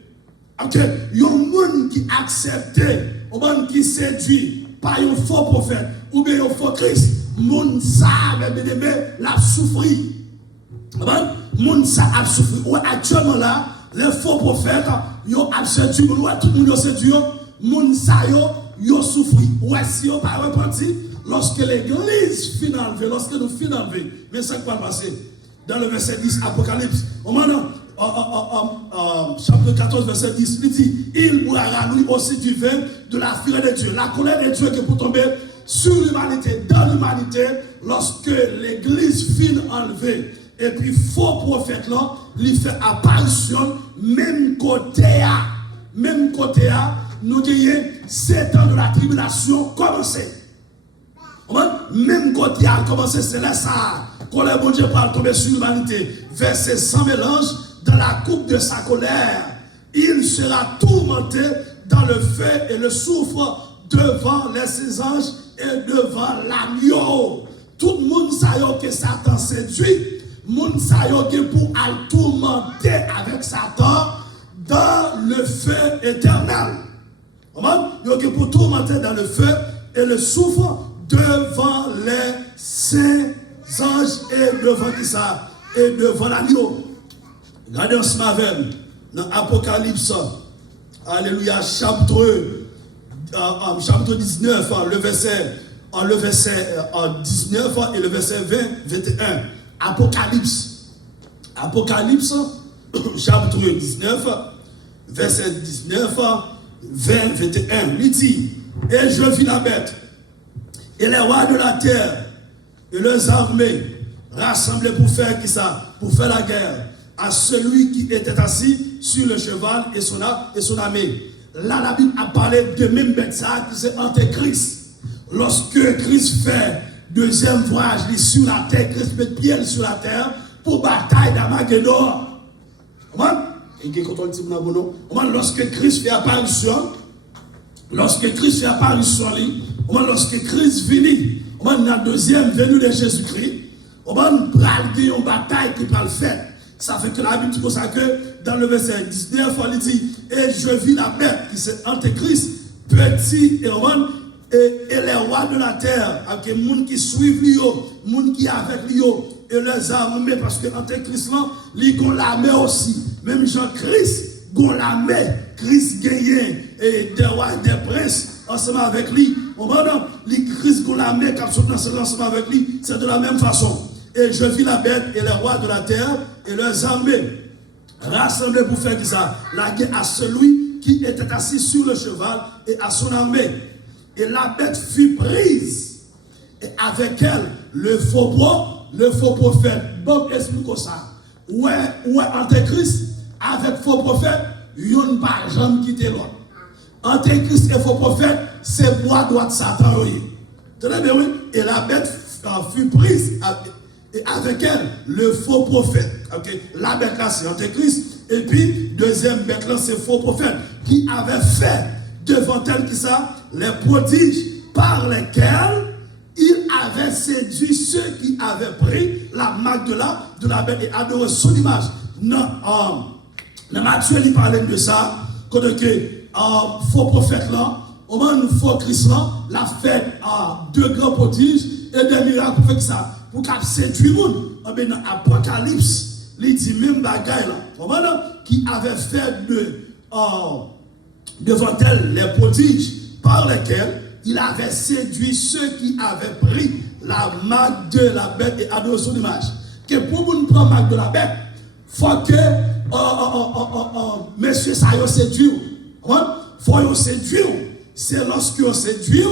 Ok, il y a un monde qui accepte, un monde qui séduit par un faux prophète ou bien un faux Christ, monde ça, la souffrir. Moun sa a souffert. Actuellement là, les faux prophètes, ils ont abséduit, tout le monde a séduit, moun sa yo souffert. Ouais, si on pas repenti, lorsque l'église finit enlevée, lorsque nous finissons enlevés, mais ça va passer. Dans le verset 10, Apocalypse, chapitre 14, verset 10, il dit, il boira lui aussi du vin de la fureur de Dieu. La colère de Dieu qui est pour tomber sur l'humanité, dans l'humanité, lorsque l'église finit enlevée. Et puis, faux prophète là, il fait apparition, même côté, nous disons, 7 ans de la tribulation commencé. Même côté a commencé, c'est là ça. Quand le bon Dieu parle tomber sur l'humanité, verset sans mélange, dans la coupe de sa colère, il sera tourmenté dans le feu et le soufre devant les anges et devant l'agneau. Tout le monde sait que Satan séduit. moun sa yo ki pour al tourmenter avec Satan dans le feu éternel. Yo qui pour tourmenter dans le feu et le soufre devant les saints anges et devant qui ça et devant l'agneau. Regardez ce matin dans Apocalypse, alléluia, chapitre 19, le verset 19 et le verset 20, 21. Apocalypse, chapitre 19, verset 19, 20, 21. Il dit, et je vis la bête, et les rois de la terre, et leurs armées, rassemblés pour faire qui ça? Pour faire la guerre à celui qui était assis sur le cheval et son armée. Là, la Bible a parlé de même bête ça qui c'est Antéchrist. Lorsque Christ fait deuxième voyage sur la terre, Christ met pied sur la terre pour bataille d'Armageddon. Lorsque Christ fait apparition, lorsque Christ vient, la deuxième venue de Jésus-Christ, on va une bataille qui va le faire. Ça fait que la Bible dit comme ça que dans le verset 19, il dit, et je vis la bête qui c'est Antéchrist, petit et les rois de la terre, avec les gens qui suivent lui, les gens qui avec lui, et les armées, parce que Antéchrist, il a l'armée aussi. Même Jean-Christ, il a l'armée. Christ gagne et des rois, des princes, ensemble avec lui. On va dans les Christ, il a l'armée, qui ensemble avec lui, c'est de la même façon. Et je vis la bête et les rois de la terre et leurs armées rassemblés pour faire ça. La guerre à celui qui était assis sur le cheval et à son armée. Et la bête fut prise. Et avec elle, le faux prophète. Bon, explique ça. Ouais, Antéchrist, avec faux prophète, il n'y a pas jamais quitté l'autre. Antéchrist et faux prophète, c'est bois droit de Satan. Oui. Et la bête fut prise. Et avec elle, le faux prophète. Okay. La bête là, c'est Antéchrist. Et puis, deuxième bête là, c'est faux prophète. Qui avait fait devant elle, qui ça? Les prodiges par lesquels il avait séduit ceux qui avaient pris la marque de la bête et adoré son image. Non, Matthieu, il parlait de ça. Quand faux prophète là, au moins, faux Christ là, l'a fait deux grands prodiges et des miracles pour faire ça. Pour qu'il séduise le monde. Dans l'Apocalypse, il dit même bagaille là, qui avait fait devant elle les prodiges par lesquels il avait séduit ceux qui avaient pris la marque de la bête et adoré son image. Que pour nous prendre la marque de la bête, il faut que monsieur ça y séduit. Il faut y séduire. C'est lorsque vous séduit,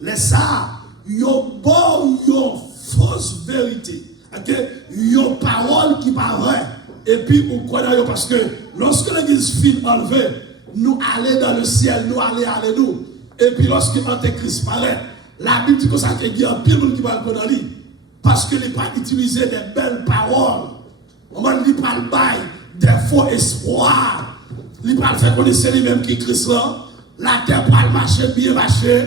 les ça, il y a fausse vérité. Une parole qui pas vraie. Et puis, on croit parce que lorsque l'église finit enlevée, nous allons dans le ciel, nous allons. Et puis, lorsque l'Antéchrist paraît, la Bible dit que ça qu'il y a un pile monde qui va le dans lui. Parce qu'il n'est pas utilisé des belles paroles. On va lui parler des faux espoirs. Il va faire connaître lui-même qui Christ là. La terre va marcher, bien marcher.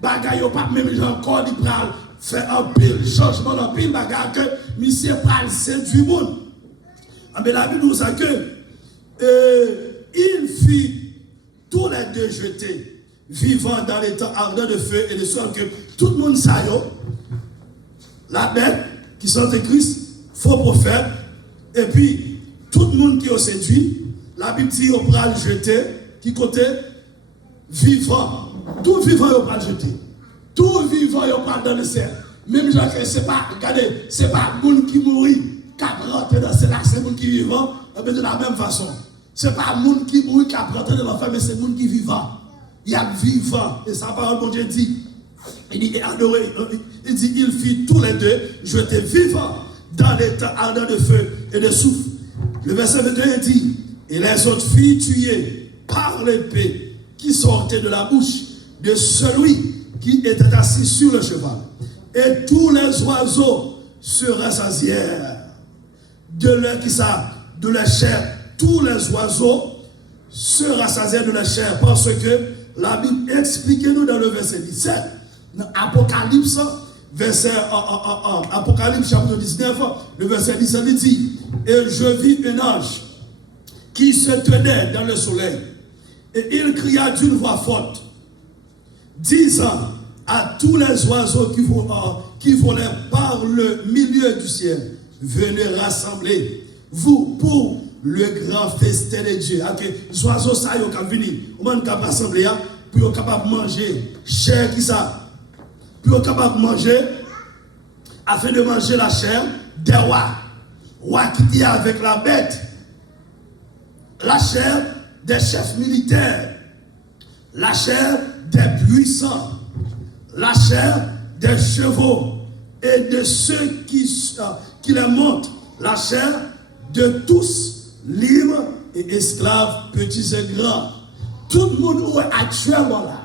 Bagaille pas même encore, il va faire un pile changement, un pile bagarre que monsieur parle c'est du monde. Mais la Bible nous dit que il fit tous les deux jetés, vivant dans les temps ardents de feu et de sorte que tout le monde sait, la bête qui sont Christ, faux prophète, et puis tout le monde qui a séduit, la Bible dit qu'on va le jeter, qui côté vivant, tout vivant on va le jeter. Tout vivant, il pas dans le ciel. Même gens qui c'est pas, regardez, c'est pas le monde qui mourit, qui a rentré dans ce lac, c'est le monde qui vivant, mais de la même façon. C'est pas le monde qui mourit, qui a rentré dans l'enfer, mais c'est le monde qui vivant. Il y a vivant. Et sa parole, mon Dieu dit, il dit, adoré, il dit, il fit tous les deux, jetés vivants dans les temps ardents de feu et de souffle. Le verset 22 dit, et les autres filles tuées par l'épée qui sortait de la bouche de celui qui était assis sur le cheval. Et tous les oiseaux se rassasièrent de leur chair. Tous les oiseaux se rassasièrent de leur chair parce que la Bible explique nous dans le verset 17, dans Apocalypse, verset Apocalypse chapitre 19, le verset 10, il dit, et je vis un ange qui se tenait dans le soleil, et il cria d'une voix forte, disant à tous les oiseaux qui volaient par le milieu du ciel, venez rassembler vous pour le grand festin de Dieu. Les oiseaux, ça y est, venir. On va rassembler pour être capable de manger chair qui ça. Pour être capable de manger, afin de manger la chair des rois. Rois qui est avec la bête. La chair des chefs militaires. La chair des puissants. La chair des chevaux et de ceux qui les montent. La chair de tous, libres et esclaves, petits et grands. Tout le monde où est actuellement là.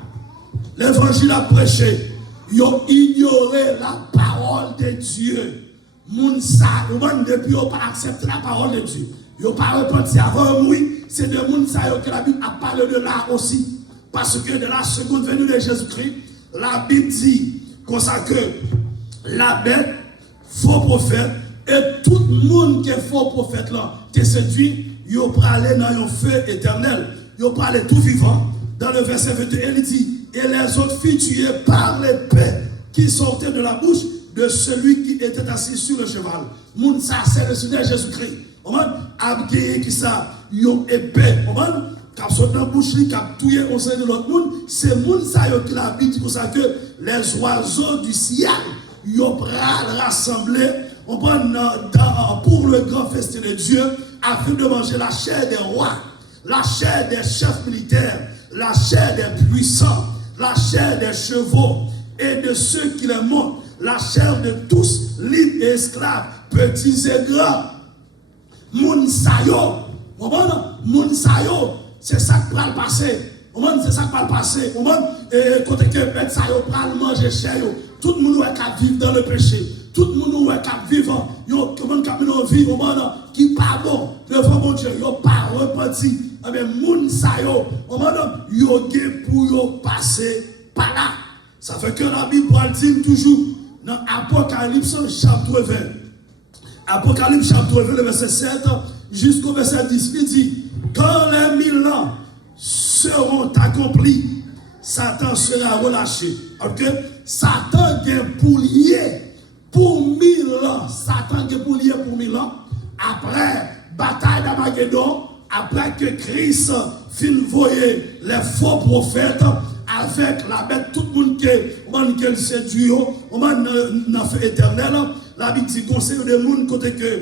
L'évangile a prêché. Ils ont ignoré la parole de Dieu. Moun sa, depuis ils n'ont pas accepté la parole de Dieu. Ils n'ont pas repenti avant oui. C'est de moun sa que la Bible a parlé de là aussi. Parce que de la seconde venue de Jésus-Christ, la Bible dit comme ça que la bête, faux prophète, et tout le monde qui est faux prophète là, te séduit, ils ont parlé dans un feu éternel. Ils ont parlé tout vivant. Dans le verset 21, il dit, et les autres filles tuées par l'épée qui sortaient de la bouche de celui qui était assis sur le cheval. Moun ça, c'est le Seigneur Jésus-Christ. On va abguer qui ça, ils ont épée. On va cap sauter dans la bouche, cap tuer au sein de l'autre monde. C'est moun ça qui l'a dit pour ça que les oiseaux du ciel, ils ont rassemblé. On prend pour le grand festin de Dieu afin de manger la chair des rois, la chair des chefs militaires, la chair des puissants, la chair des chevaux et de ceux qui les montent, la chair de tous, libres et esclaves, petits et grands. Moun sayo, moun sayo, c'est ça qui va le passer. C'est ça qui va le passer. Côté que bête sayo pral manger chair, tout le monde qui vivre dans le péché. Tout le monde qui vit vivant, qui pas bon devant mon Dieu, ils pas repenti. Mais moun sa yo, yo pour passer par là. Ça fait que la Bible dit toujours dans Apocalypse chapitre 20. Apocalypse chapitre 20, le verset 7 jusqu'au verset 10, il dit, quand les 1000 ans seront accomplis, Satan sera relâché. Ok? Satan est pour lier. Pour 1000 ans, Satan est pour lier pour 1000 ans. Après, bataille d'Armageddon, après que Christ fin voyer les faux prophètes avec la bête, tout le monde qui est séduit, on va dans feu éternel. La Bible dit conseil de monde côté que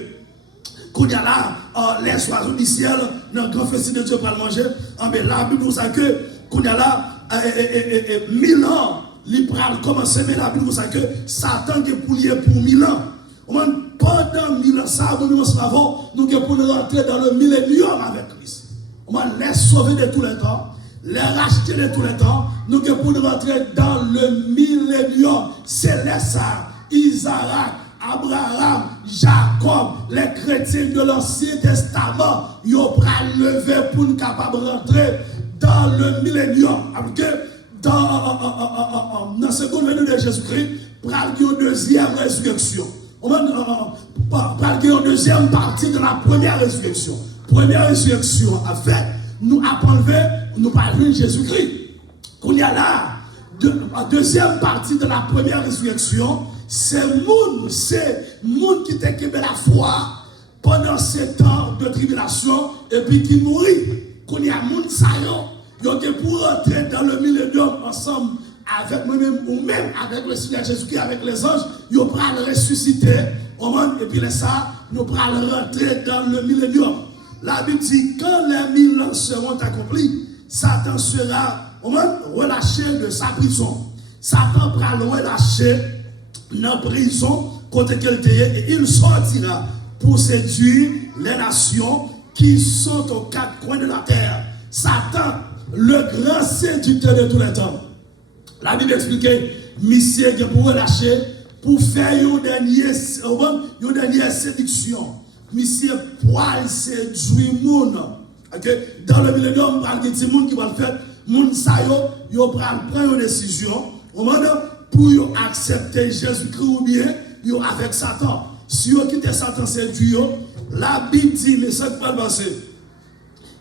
quand il y a là les oiseaux du ciel, dans le grand festin de Dieu pour le manger. Mais la Bible nous a que quand il y a là 1000 ans. Il pral commencer, mais la Bible nous dit que Satan est pour lier pour 1000 ans. Pendant 1000 ans, ça, nous pour rentrer dans le millénium avec Christ. On va les sauver de tous les temps, les racheter de tous les temps. Nous pour rentrer dans le millénium. C'est ça, Isaac, Abraham, Jacob, les chrétiens de l'Ancien Testament, ils ont levé pour nous capables de rentrer dans le millénium. Dans la seconde venue de Jésus-Christ, pour aller en deuxième résurrection. On va aller en deuxième partie de la première résurrection. Première résurrection, en fait, nous enlever, nous parlons de Jésus-Christ. Qu'on y a là, la deuxième partie de la première résurrection, c'est monde qui t'a quitté la foi pendant ces temps de tribulation et puis qui mourit. Qu'on y a monde ça pour rentrer dans le millénium ensemble avec moi-même ou même avec le Seigneur Jésus-Christ, avec les anges, ils vont le ressusciter. Et puis ça, nous allons rentrer dans le millénium. La Bible dit quand les 1000 ans seront accomplis, Satan sera relâché de sa prison. Satan va le relâcher dans la prison contre quelqu'un et il sortira pour séduire les nations qui sont aux quatre coins de la terre. Satan, le grand séducteur de tous les temps. La Bible expliquait, monsieur qui pour relâcher, pour faire une dernière séduction. Monsieur poil séduit monde. Dans le millénium, il y a des gens qui vont le faire. Moun sa yo prend une décision. pour accepter Jésus-Christ ou bien yo avec Satan. Si vous quittez Satan, c'est Dieu. La Bible dit, mais ça ne peut pas passer.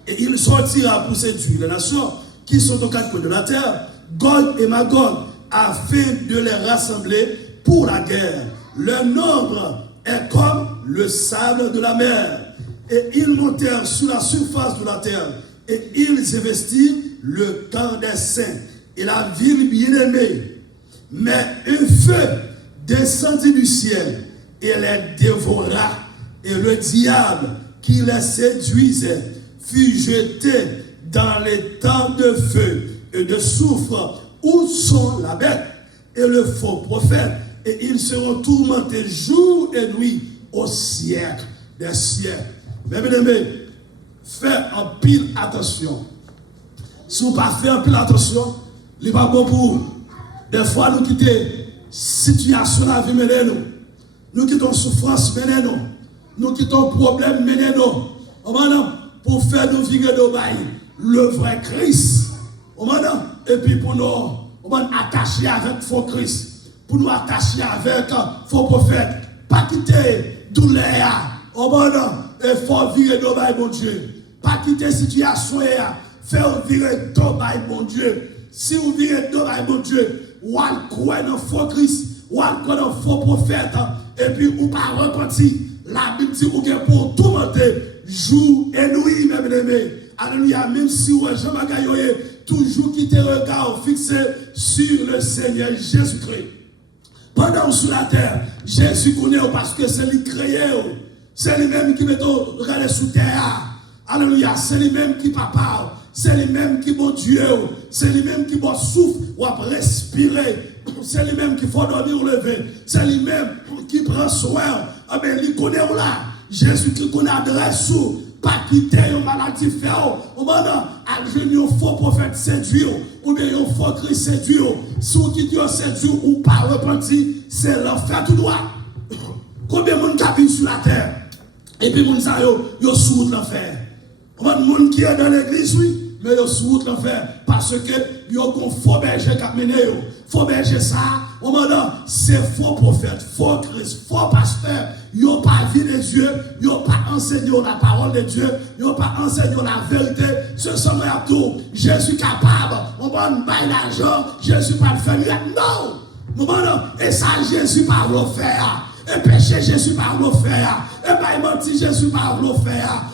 Et il sortira pour séduire les nations qui sont aux quatre coins de la terre, Gog et Magog, afin de les rassembler pour la guerre. Leur nombre est comme le sable de la mer. Et ils montèrent sur la surface de la terre, et ils investirent le camp des saints et la ville bien-aimée. Mais un feu descendit du ciel et les dévora, et le diable qui les séduisait fut jeté dans les temps de feu et de soufre où sont la bête et le faux prophète, et ils seront tourmentés jour et nuit au siècle des siècles. Mais bien aimé, faites en pile attention. Si vous ne pas faire en pile attention, il n'est pas bon pour vous. Des fois, nous quittons situation la vie, menez nous. Nous quittons souffrance, menez nous. Nous quittons problème, menez nous. Pour faire nous vivre le vrai Christ. Et puis pour nous attacher avec faux Christ. Pour nous attacher avec faux prophète. Pas quitter douleur. Et faut virer nos bails, mon Dieu. Pas quitter situation. Faire virer nos bails, mon Dieu. Si vous virez nos bails, mon Dieu, ou à croire dans faux Christ, ou à croire dans faux prophète, et puis ou pas repentir. La Bible dit ou pour tout monter, jour et nuit, mes aimés. Alléluia, même si vous êtes jamais toujours quitter le regard fixé sur le Seigneur Jésus-Christ. Pendant sur la terre, Jésus connaît parce que c'est lui créé. C'est lui-même qui met regarder sous terre. Alléluia, c'est lui-même qui papa. C'est lui-même qui bon Dieu. C'est lui-même qui bon souffle ou à respirer. C'est lui-même qui faut dormir ou lever. C'est lui-même qui prend soin. Ah ben, il connaît là. Jésus qui connaît adresse sous. Pas quitter une maladie faire. Ou bien, à un faux prophète séduire. Ou bien un faux Christ séduire. Si vous quittez un séduire ou pas repentir, c'est l'enfer tout droit. Combien de monde qui sur la terre? Et puis, moun sa yo sous l'enfer. Combien de monde qui est dans l'église, oui, mais yo sous l'enfer. Parce que yo kon faux berger qui a mené yo. Faux berger ça, c'est faux prophète, faux Christ, faux pasteur. Yo pas vu les yeux, yo pas enseigné la parole de Dieu, yo pas enseigné la vérité. Ce sont mes tout. Jésus capable, on va nous bailler l'argent, Jésus pas le faire. Non! Et ça, Jésus pas le faire. Et péché, Jésus par le faire. Et pas mentir, Jésus par le faire.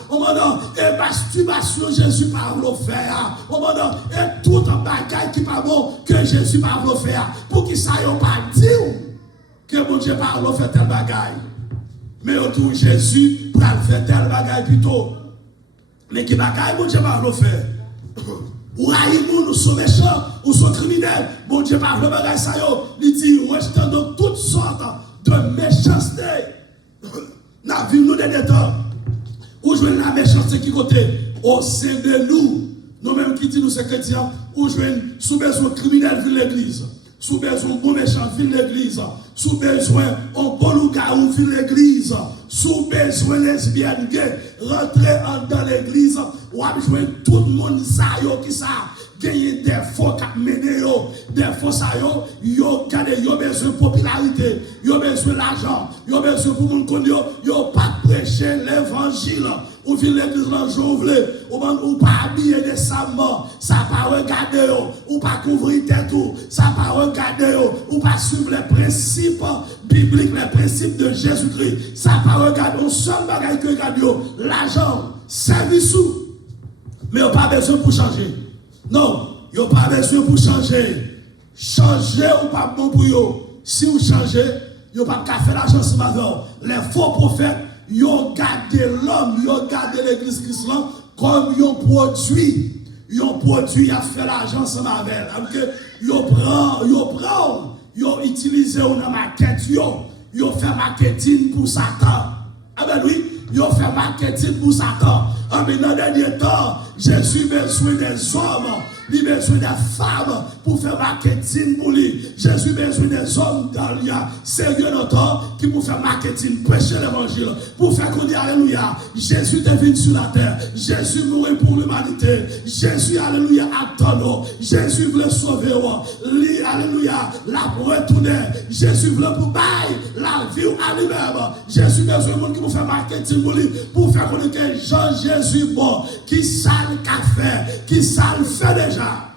Et masturbation, Jésus par le faire. Et tout un bagage qui pas bon, que Jésus par le faire. Pour qu'il s'aille pas dire que mon Dieu par le faire tel bagage. Mais autour Jésus pour le faire tel bagage plutôt. Mais qui bagage, mon Dieu par le faire. Ou haïmou, nous sommes méchants, ou sommes criminels. Mon Dieu par le bagage, ça yo. Il dit, rejetons donc toutes sortes de méchanceté. N'a vu nous des temps où jouer la méchanceté qui côté au sein de nous-mêmes qui disons nous c'est chrétiens, où jouer sous besoin criminel de l'église, sous besoin bon méchant de l'église, sous besoin un bon loup-garou de l'église, sous besoin lesbienne gay, rentrer dans l'église, ou à jouer tout le monde ça qui ça. Gagner des faux qui mènent, des faux ça, yo gardé, yo besoin de popularité, yo besoin d'argent, yo besoin pour moun connait, yo pas prêcher l'évangile, ou vient l'église dans journée, ou pas habiller décemment, ça pas regarder, ou pas couvrir tête, ça pas regarder, ou pas suivre les principes bibliques, les principes de Jésus-Christ, ça pas regarder, on seul bagage que regarde l'argent, service, mais on pas besoin pour changer. Non, il n'y a pas besoin pour changer. Changer ou pas bon pour vous. Si vous changez, il n'y a pas qu'à faire l'argent ce matin. Les faux prophètes, ils ont gardé l'homme, ils ont gardé l'église chrétienne comme ils ont produit. Ils ont produit à faire l'argent ce matin. Ils ont utilisé une maquette, ils ont fait marketing pour Satan. Ah ben oui, ils ont fait marketing pour Satan. Mais dans le dernier temps, Jésus a besoin des hommes, il a besoin des femmes pour faire marketing pour lui. Jésus a besoin des hommes dans le sérieux longtemps qui pour faire marketing, prêcher l'évangile, pour faire qu'on dit alléluia. Jésus est venu sur la terre. Jésus mourit pour l'humanité. Jésus, alléluia, attend nous. Jésus voulait sauver. Lui, alléluia, la retourner. Jésus voulait pour bailler la vie à lui-même. Jésus a besoin de monde qui pour faire marketing pour lui, pour faire connaître que Jean-Jésus bon, qui ça le café, qui ça le fait déjà.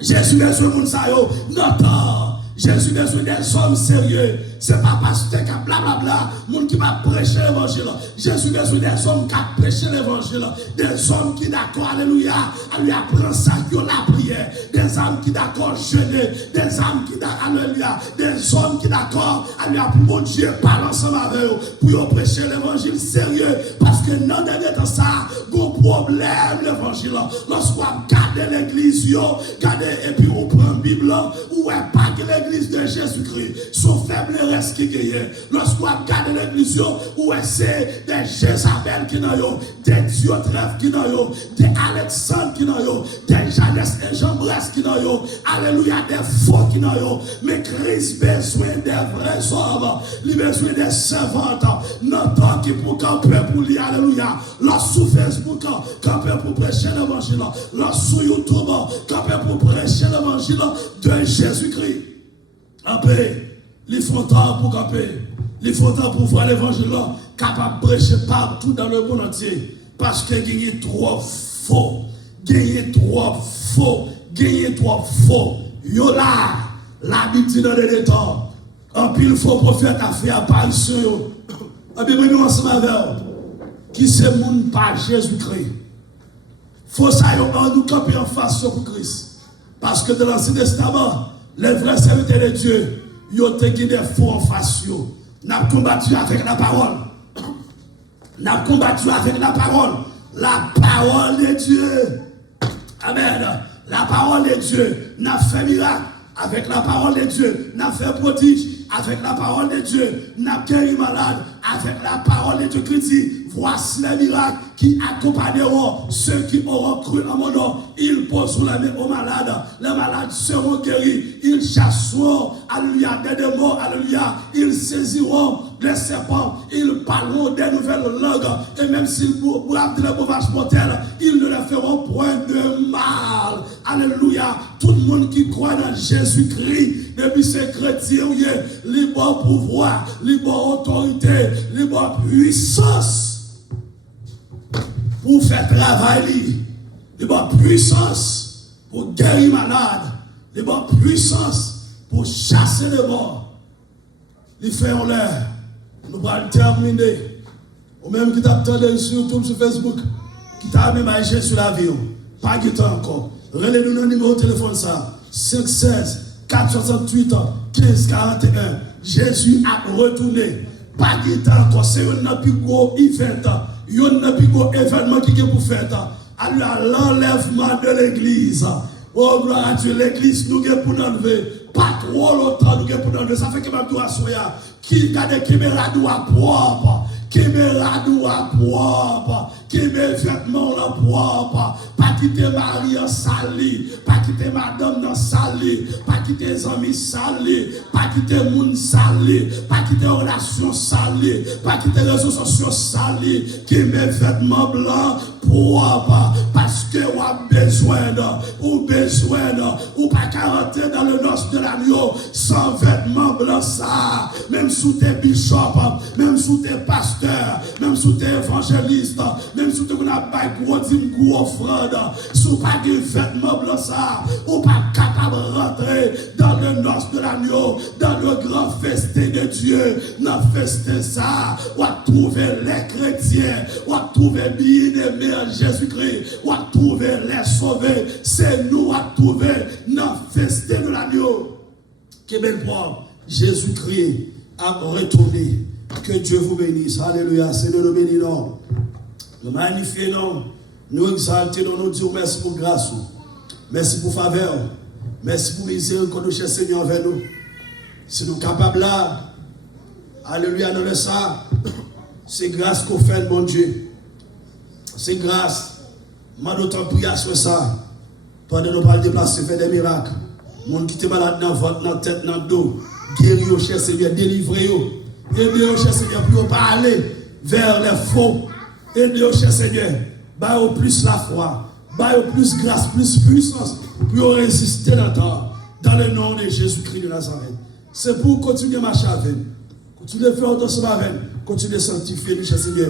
Jésus a besoin de monde ça yo, non. Jésus a besoin des hommes sérieux. C'est pas pasteur qui a blablabla, monde qui va prêcher l'évangile. Jésus a besoin des hommes qui a prêché l'évangile. Des hommes qui d'accord, alléluia, à lui apprendre ça, qui ont la prière. Des hommes qui d'accord jeûner. Des hommes qui d'accord, alléluia. Des hommes qui d'accord, à lui apprendre, mon Dieu, parle ensemble avec eux pour prêcher l'évangile sérieux. Parce que dans le dernier temps, ça, gros problème l'évangile. Lorsqu'on garde l'église, regardez, et puis on prend la Bible, ou est pas que l'église de Jésus-Christ, son faible reste qui gagne. Lorsqu'on regarde l'église, où c'est des Jézabel qui n'ont yo, des Diotrephes qui n'ont yo, des Alexandre qui n'ont yo, des Janès et Jean-Bresse qui n'ont yo, alléluia, des faux qui n'ont yo. Mais Christ besoin des vrais hommes, il besoin des servantes, notre qui pour camper pour lui, alléluia. Lorsqu'on sur Facebook, camper pour prêcher l'évangile, lorsqu'on sur YouTube, camper pour prêcher l'évangile de Jésus-Christ. En paix. Les font temps pour camper. Les font temps pour voir l'évangile capable de prêcher partout dans le monde entier. Parce que gagner trop faux. Gagner trop faux. Gagner trop faux. Yo là, l'habitude dans les temps. En pile faux prophète a fait apparition. En Bible, nous ensemble avec qui c'est monde par Jésus-Christ. Faut ça, nous camper en face pour Christ. Parce que dans l'Ancien Testament, les vrais serviteurs de Dieu, ils ont des faux en face. Nous avons combattu avec la parole. Nous avons combattu avec la parole. La parole de Dieu. Amen. La parole de Dieu. Nous avons fait miracle avec la parole de Dieu. Nous avons fait prodige avec la parole de Dieu. Nous avons guéri malade avec la parole de Dieu qui dit, voici les miracles qui accompagneront ceux qui auront cru en mon nom. Ils poseront la main aux malades. Les malades seront guéris. Ils chasseront, alléluia, des démons, alléluia. Ils saisiront les serpents. Ils parleront des nouvelles langues. Et même s'ils boivent des breuvages mortels, ils ne leur feront point de mal. Alléluia. Tout le monde qui croit dans Jésus-Christ, depuis ces chrétiens, libre pouvoir, libre autorité, libre puissance. Pour faire travail, les bonnes puissances pour guérir malade, les bonnes puissances pour chasser les morts. Les faits en l'air, nous allons terminer. Ou même qui t'attendent sur YouTube, sur Facebook, qui t'a même marché sur la vie, pas de temps encore. Relais-nous le numéro de téléphone ça, 516 468 1541. Jésus a retourné. Pas de temps encore, c'est un plus gros event. Il y a un plus gros événement qui est pour faire. Alors, l'enlèvement de l'église. Oh, gloire à Dieu, l'église, nous avons pour enlever. Pas trop longtemps, nous avons pour enlever. Ça fait que ma doigt soya. Qui garde caméra doit propre. Caméra doit propre. Caméra vêtements propre. Pas quitter Marie en sali. Pas quitter madame dans sali. Pas quitter amis sali. Pas quitter moun sali. Pas quitter relation sali. Pas quitter réseaux sociaux sali. Caméra vêtements blancs propre. Parce que vous avez besoin ou pas 40 dans le noce de l'agneau sans vêtements blancs ça. Même sous tes bishops, même sous tes pasteurs, même sous tes évangélistes, même sous tes gros offrandes, sous pas de vêtements blancs ça, ou pas capable de rentrer dans le noce de l'agneau, dans le grand festin de Dieu. Dans le festin ça, ou à trouver les chrétiens, ou à trouver bien-aimés en Jésus-Christ, ou à trouver les sauvés. C'est nous à trouver dans le festin de l'agneau. Que belle preuve, Jésus-Christ a retourné. Que Dieu vous bénisse. Alléluia. Seigneur, nous bénissons. Nous magnifions, nous exaltons, nous disons merci pour grâce. Merci pour faveur. Merci pour miséricorde, cher Seigneur, envers nous. Si nous sommes capables là, alléluia, dans le ça, c'est grâce qu'on fait, mon Dieu. C'est grâce. M'a d'autant prié sur ça. Pendant que nous parlons de déplacer, faire des miracles. Monde qui est malade dans votre, dans la tête, dans le dos. Guérir au cher Seigneur, délivrer. Aider au cher Seigneur pour ne pas aller vers les faux. Aider au cher Seigneur. Bah au plus la foi. Bah au plus grâce, plus puissance. Pour résister dans le temps. Dans le nom de Jésus-Christ de Nazareth. C'est pour continuer à marcher avec. Continuer à faire attention avec. Continuer à sanctifier le cher Seigneur.